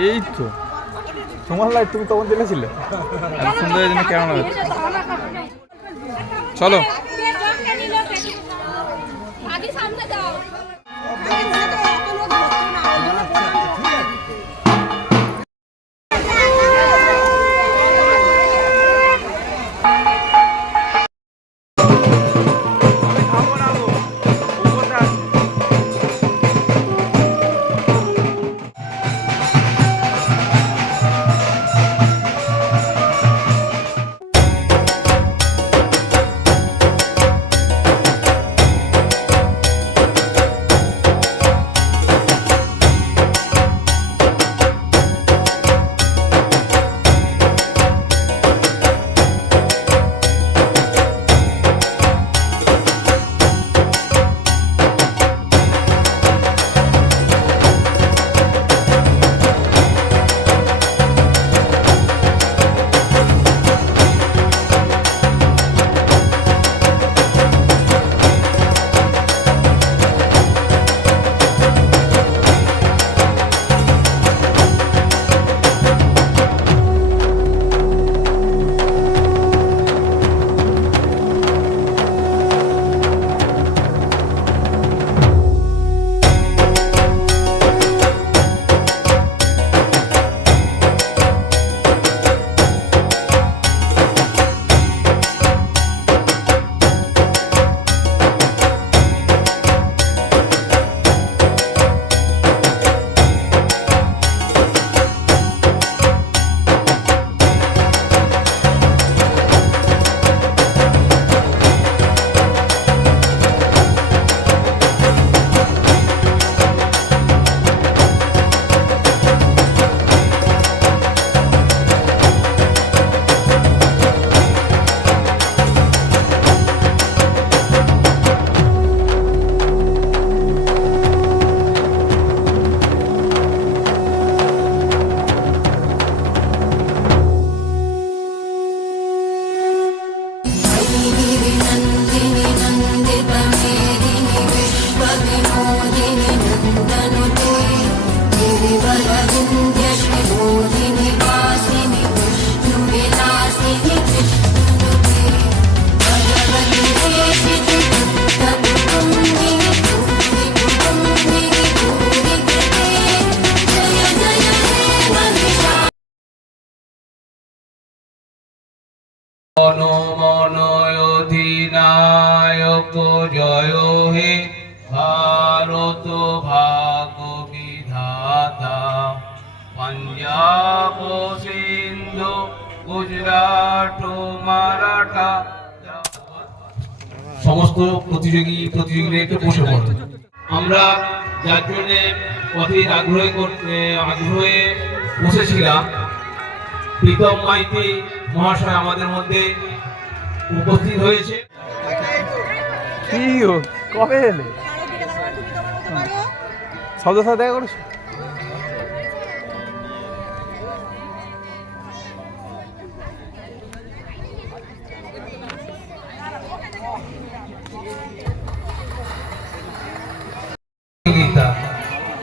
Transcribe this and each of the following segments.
এই তো তোমার লাইট তুমি তখন দিলেছিলে এত সুন্দর এই জন্য কেমন হচ্ছে চলো অধিনায়ক জয় হে ভারত ভাগ্য বিধাতা পাঞ্জাব সিন্ধু গুজরাট মারাঠা সমস্ত প্রতিযোগীদেরকে বসে পড়ে আমরা যার জন্য অধীর আগ্রহে বসেছিলাম প্রীতম মাইতি মহাশয় আমাদের মধ্যে উপস্থিত হয়েছে। কি কবে এলে সবার সাথে দেখা করেছো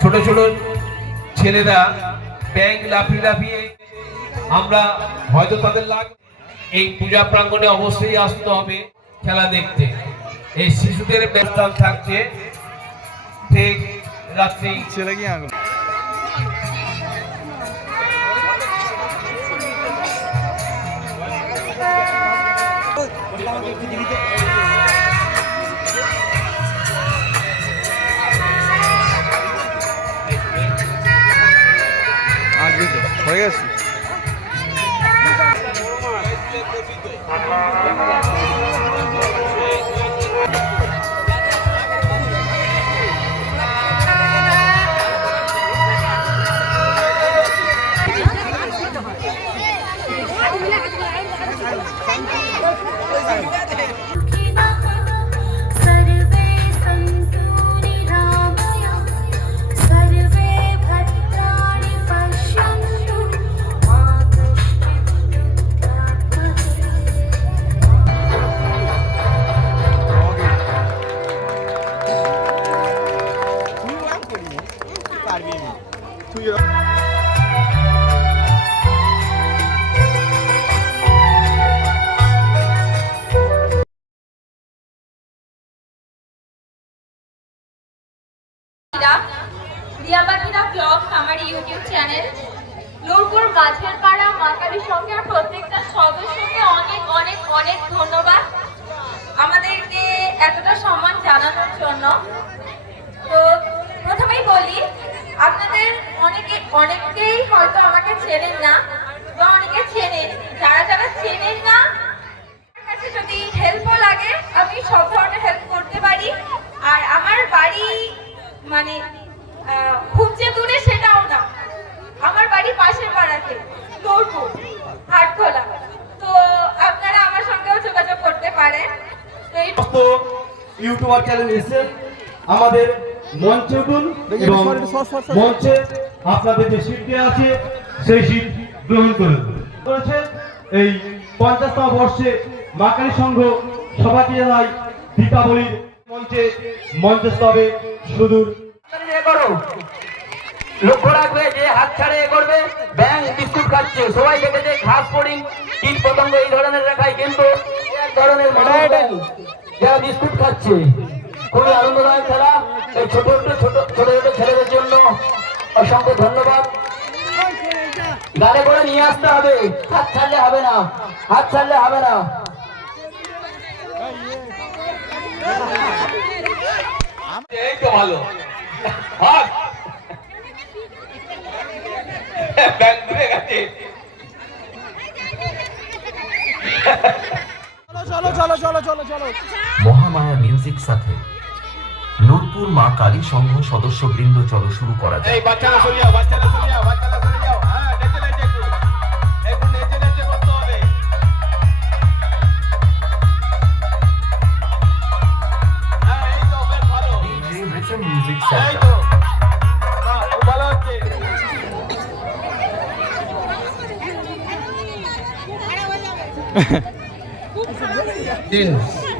ছোট ছোট ছেলেরা ব্যাঙ লাফিয়ে আমরা হয়তো তাদের এই পূজা প্রাঙ্গণে অবশ্যই আসতে হবে খেলা দেখতে। এই শিশুদের ব্যবস্থা থাকছে ঠিক রাত্রি ছেলে কি আগে হয়ে গেছে তুই গাছের পাড়া মা কালীর সংঘের প্রত্যেকটা সদস্যকে অনেক অনেক অনেক ধন্যবাদ আমাদেরকে এতটা সম্মান জানানোর জন্য। তো প্রথমেই বলি, আপনাদের অনেকেই হয়তো আমাকে চেনেন না বা অনেকে চেনেন, যারা যারা চেনেন না আমার কাছে যদি হেল্পও লাগে আমি সব ধরনের হেল্প করতে পারি। আর আমার বাড়ি মানে খুব যে দূরে সেটাও না, আমার বাড়ি পাশের পাড়াতে নূরপুর হাটখোলা। তো আপনারা আমার সঙ্গেও যোগাযোগ করতে পারেন। তো এই ইউটিউবার চ্যানেল এসে আমাদের মঞ্চে উঠুন এবং মঞ্চে আপনাদের যে সিট দেওয়া আছে সেই সিট গ্রহণ করুন। করেছে এই 50তম বর্ষে মা কালী সংঘ সবাইকে জানাই দীপাবলির মঞ্চস্থ হবে সুদূর। লক্ষ্য রাখবে যে হাত ছাড়ে করবে, ব্যাং বিস্কুট খাচ্ছে, সবাই দেখেছে ঘাস ফড়িং কীট পতঙ্গ এই ধরনের রেখায়, কিন্তু এক ধরনের ব্যাং যারা বিস্কুট খাচ্ছে। খুবই আনন্দদায়ক খেলা। এই ছোট ছোট ছেলেদের জন্য অসংখ্য ধন্যবাদ। গাড়ি করে নিয়ে আসতে হবে, হাত ছাড়লে হবে না, হাত ছাড়লে হবে না। এই তো ভালো হাত ব্যাংক ঘুরে গেছে। মহামায়া মিউজিক সাথে নূরপুর মা কালী সংঘ সদস্যবৃন্দ চলো শুরু করা যায়। এই বাচ্চারা সরে যাও, বাচ্চারা সরে যাও, বাচ্চারা সরে যাও। হ্যাঁ, নেচে নেচে একটু নেচে নেচে করতে হবে। হ্যাঁ, এই তো বেশ ভালো। মিউজিক এই সেন্টার তো বাহ, খুব ভালো হচ্ছে।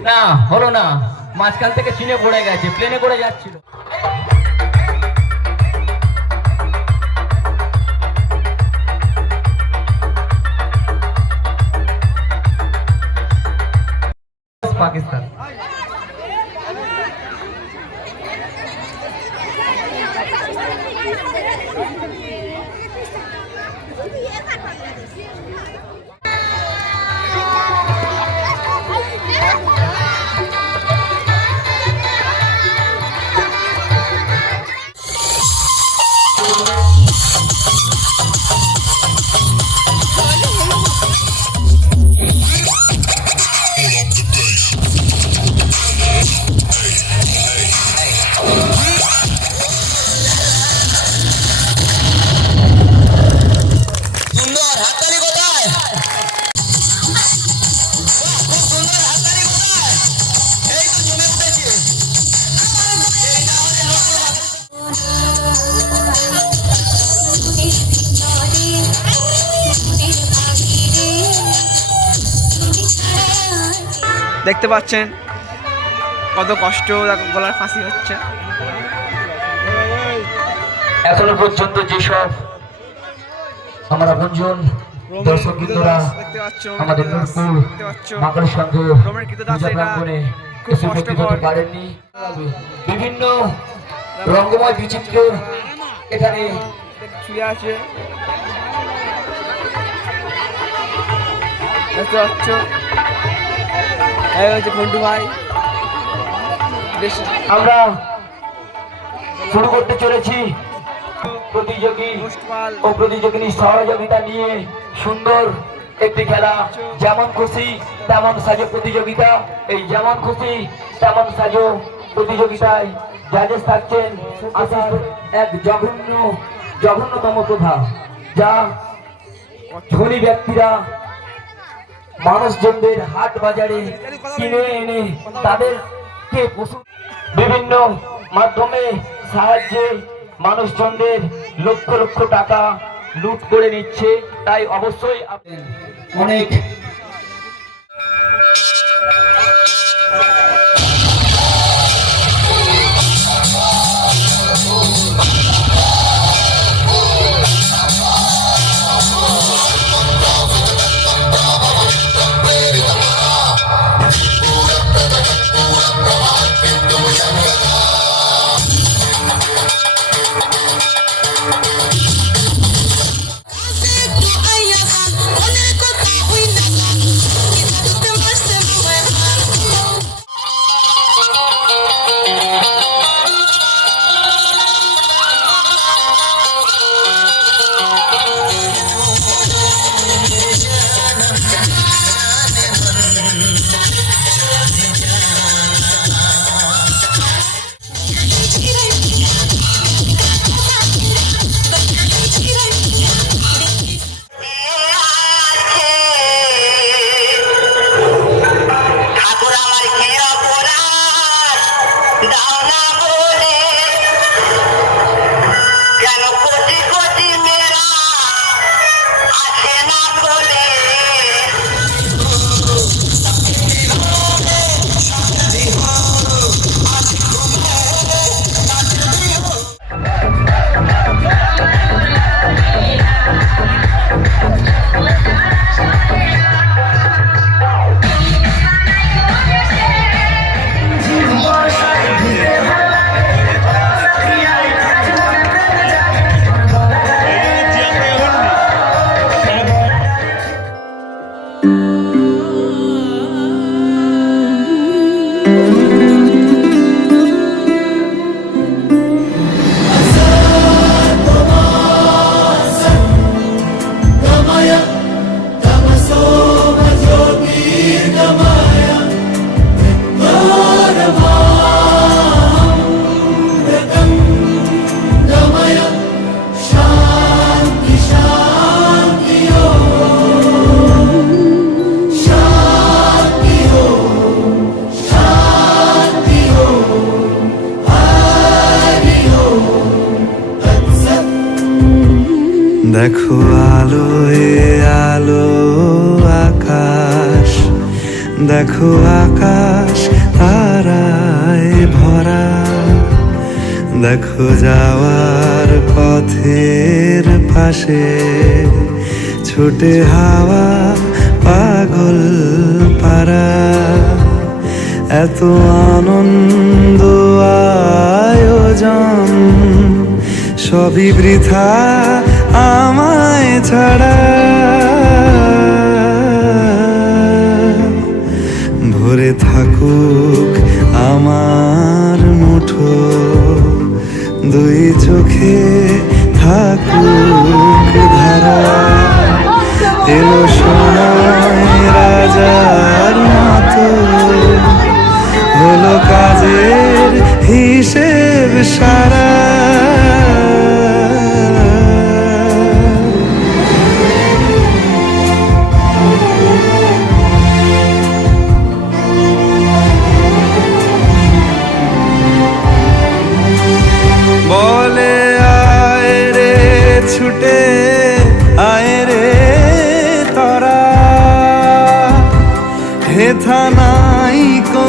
না হলো না, মাঝখান থেকে চিনে পড়ে গেছে, প্লেনে করে যাচ্ছিল। পাকিস্তান দেখতে পাচ্ছেন কত কষ্ট, গলার ফাঁসি হচ্ছে। এখনো পর্যন্ত যেসব আমরা গুঞ্জন দর্শক বৃন্দরা আমাদের নূরপুর মা কালীর সঙ্গে পূজা প্রাঙ্গণে এসে উপস্থিত হতে পারেননি, বিভিন্ন রঙ্গময় বিচিত্র এখানে শুয়ে আছে, দেখতে পাচ্ছ। এই হচ্ছে খন্টু ভাই। আমরা শুরু করতে চলেছি প্রতিযোগী ও প্রতিযোগিনীর সহযোগিতা নিয়ে সুন্দর একটি খেলা। যেমন খুশি তেমন সাজো প্রতিযোগিতা। এই যেমন খুশি তেমন সাজো প্রতিযোগিতায় জাজেস থাকছেন এক জঘন্যতম প্রথা, যা ধনী ব্যক্তিরা মানুষজনদের হাট বাজারে কিনে এনে তাদেরকে বিভিন্ন মাধ্যমে সাহায্যে মানুষজনদের লক্ষ লক্ষ টাকা লুট করে নিচ্ছে। তাই অবশ্যই অনেক দেখো আলোয় আলো আকাশ, দেখো আকাশ তারায় ভরা, দেখো যাওয়ার পথের পাশে ছুটে হাওয়া পাগল পারা। এত আনন্দ আয়োজন সবই বৃথা আমায় ছাড়া। ভরে থাকুক আমার মুঠো, দুই চোখে থাকুক ধারা। এলো সময় রাজার মতো, হলো কাজের হিসেব সারা। বলে আয় রে ছুটে আয় রে তরা, হেথা নাই কো